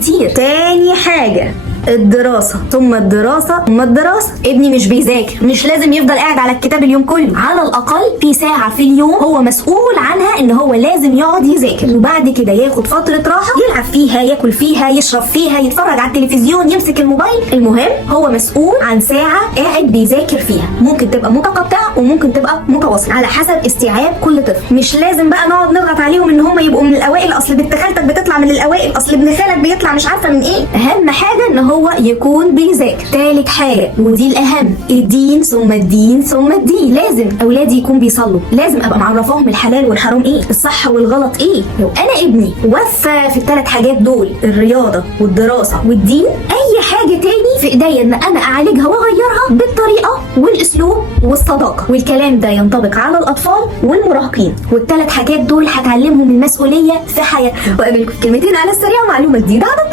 كتير. تاني حاجة الدراسة، ثم الدراسة ثم الدراسة. ابني مش بيذاكر، مش لازم يفضل قاعد على الكتاب اليوم كله، على الأقل في ساعة في اليوم هو مسؤول عنها ان هو لازم يقعد يذاكر، وبعد كده ياخد فترة راحة يلعب فيها، ياكل فيها، يشرب فيها، يتفرج على التلفزيون، يمسك الموبايل. المهم هو مسؤول عن ساعة قاعد بيذاكر فيها، ممكن تبقى متقطعة وممكن تبقى متواصلة على حسب استيعاب كل طفل. مش لازم بقى نقعد نضغط عليهم ان هم يبقوا من الأوائل، اصل بنت خالتك بتطلع من الأوائل، اصل ابن خالك بيطلع مش عارفة من ايه. اهم حاجة ان هو يكون بيذاكر. تالت حاجة ودي الأهم، الدين ثم الدين ثم الدين. لازم أولادي يكون بيصلوا، لازم أبقى معرفاهم الحلال والحرام ايه، الصح والغلط ايه. لو أنا ابني وفى في الثلاث حاجات دول، الرياضة والدراسة والدين، أي حاجة تاني في إيديا إن أنا أعالجها وأغيرها بالطريقة والأسلوب والصداقة. والكلام ده ينطبق على الأطفال والمراهقين، والثلاث حاجات دول هتعلمهم المسؤولية في حياتهم. وقابلكم في كلمتين على السريع ومعلومة جديدة عن